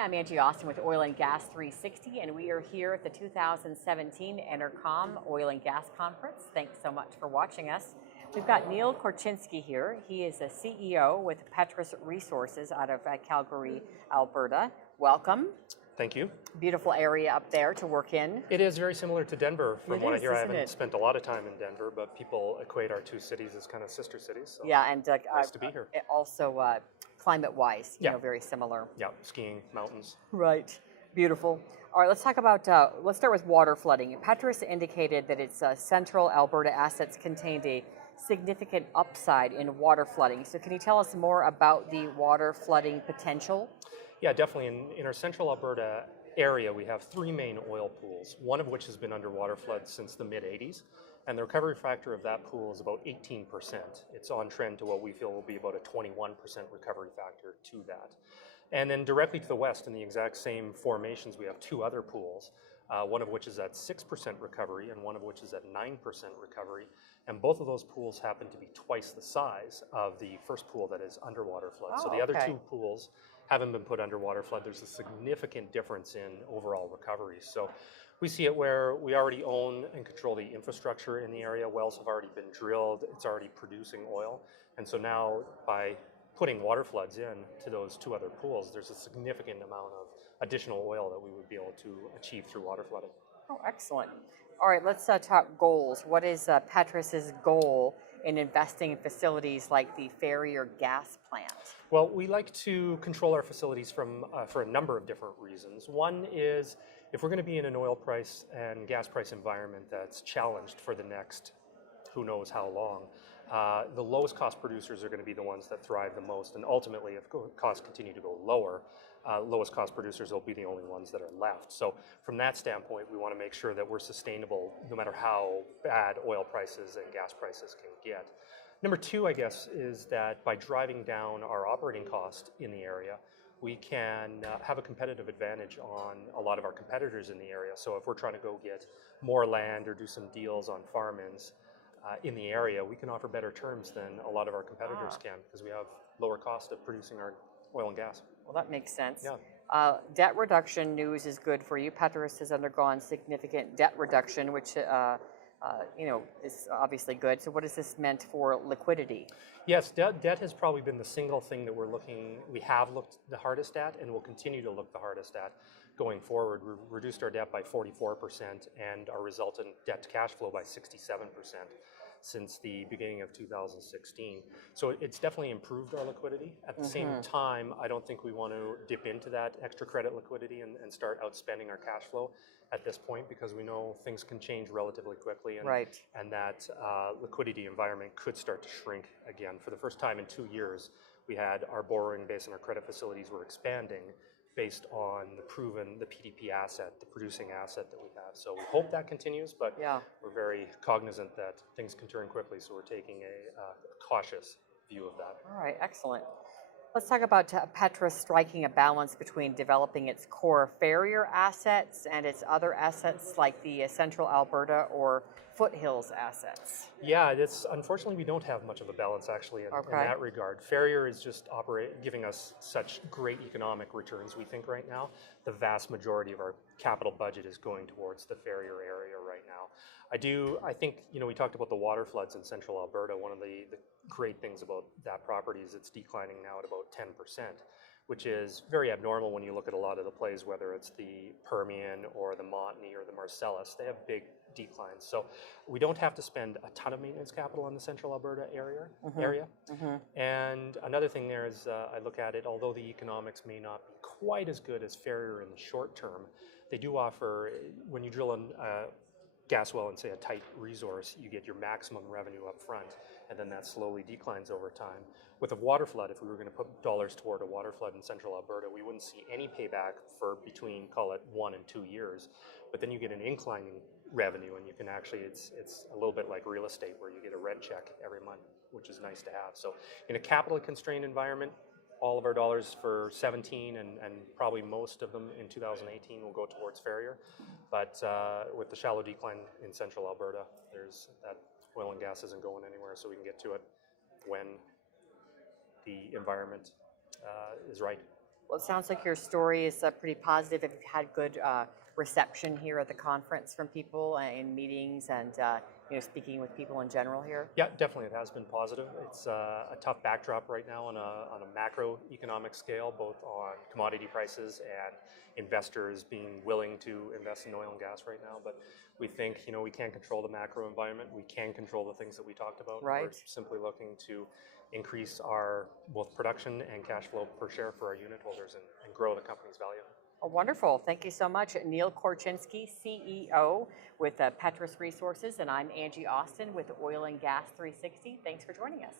Hi, I'm Angie Austin with Oil and Gas 360, and we are here at the 2017 EnerCom Oil and Gas Conference. Thanks so much for watching us. We've got Neil Korchinski here. He is a CEO with Petrus Resources out of Calgary, Alberta. Welcome. Thank you. Beautiful area up there to work in. It is very similar to Denver from what I hear. I haven't it? spent a lot of time in Denver, but people equate our two cities as kind of sister cities. So Yeah, and nice to be here. Also, climate-wise, you know, very similar. Yeah, skiing, mountains. Right, beautiful. All right, let's talk about, let's start with water flooding. Petrus indicated that its central Alberta assets contained a significant upside in water flooding. So can you tell us more about the water flooding potential? Yeah, definitely. In our central Alberta area, we have three main oil pools, one of which has been under water flood since the mid-'80s, and the recovery factor of that pool is about 18%. It's on trend to what we feel will be about a 21% recovery factor to that. And then directly to the west, in the exact same formations, we have two other pools, one of which is at 6% recovery and one of which is at 9% recovery. And both of those pools happen to be twice the size of the first pool that is underwater flood. Oh, so the other two pools haven't been put under water flood. There's a significant difference in overall recovery. So we see it where we already own and control the infrastructure in the area. Wells have already been drilled. It's already producing oil. And so now by putting water floods in to those two other pools, there's a significant amount of additional oil that we would be able to achieve through water flooding. Oh, excellent. All right, let's talk goals. What is Petrus's goal in investing in facilities like the Ferrier gas plant? Well, we like to control our facilities for a number of different reasons. One is if we're going to be in an oil price and gas price environment that's challenged for the next who knows how long, the lowest cost producers are going to be the ones that thrive the most. And ultimately, if costs continue to go lower, lowest cost producers will be the only ones that are left. So from that standpoint, we want to make sure that we're sustainable no matter how bad oil prices and gas prices can get. Number two, I guess, is that by driving down our operating cost in the area, we can have a competitive advantage on a lot of our competitors in the area. So if we're trying to go get more land or do some deals on farm-ins in the area, we can offer better terms than a lot of our competitors can because we have lower cost of producing our oil and gas. Well, that makes sense. Yeah. Debt reduction news is good for you. Petrus has undergone significant debt reduction, which is obviously good. So what has this meant for liquidity? Yes, debt has probably been the single thing that we have looked the hardest at and will continue to look the hardest at going forward. We reduced our debt by 44% and our resultant debt to cash flow by 67% since the beginning of 2016. So it's definitely improved our liquidity. At the same time, I don't think we want to dip into that extra credit liquidity and start outspending our cash flow at this point because we know things can change relatively quickly and that liquidity environment could start to shrink again. For the first time in 2 years, we had our borrowing base and our credit facilities were expanding based on the PDP asset, the producing asset that we have. So we hope that continues, but we're very cognizant that things can turn quickly, so we're taking a cautious view of that. All right, excellent. Let's talk about Petrus striking a balance between developing its core Ferrier assets and its other assets like the Central Alberta or foothills assets. Yeah, unfortunately we don't have much of a balance actually in that regard. Ferrier is just giving us such great economic returns, we think, right now. The vast majority of our capital budget is going towards the Ferrier area right now. I think, we talked about the water floods in Central Alberta. One of the great things about that property is it's declining now at about 10%, which is very abnormal when you look at a lot of the plays, whether it's the Permian or the Montney or the Marcellus. They have big declines. So we don't have to spend a ton of maintenance capital on the Central Alberta area. And another thing there is I look at it, although the economics may not be quite as good as Ferrier in the short term, they do offer, when you drill a gas well in, say, a tight resource, you get your maximum revenue up front, and then that slowly declines over time. With a water flood, if we were going to put dollars toward a water flood in Central Alberta, we wouldn't see any payback for between, call it, 1 and 2 years. But then you get an inclining revenue, and you can actually, it's a little bit like real estate where you get a rent check every month, which is nice to have. So in a capital constrained environment, all of our dollars for 17 and probably most of them in 2018 will go towards Ferrier. But with the shallow decline in Central Alberta, that oil and gas isn't going anywhere, so we can get to it when the environment is right. Well, it sounds like your story is pretty positive. Have you had good reception here at the conference from people in meetings and speaking with people in general here? Yeah, definitely, it has been positive. It's a tough backdrop right now on a macroeconomic scale, both on commodity prices and investors being willing to invest in oil and gas right now. But we think, we can't control the macro environment. We can control the things that we talked about. Right. We're simply looking to increase our both production and cash flow per share for our unit holders and grow the company's value. Oh, wonderful. Thank you so much. Neil Korchinski, CEO with Petrus Resources, and I'm Angie Austin with Oil and Gas 360. Thanks for joining us.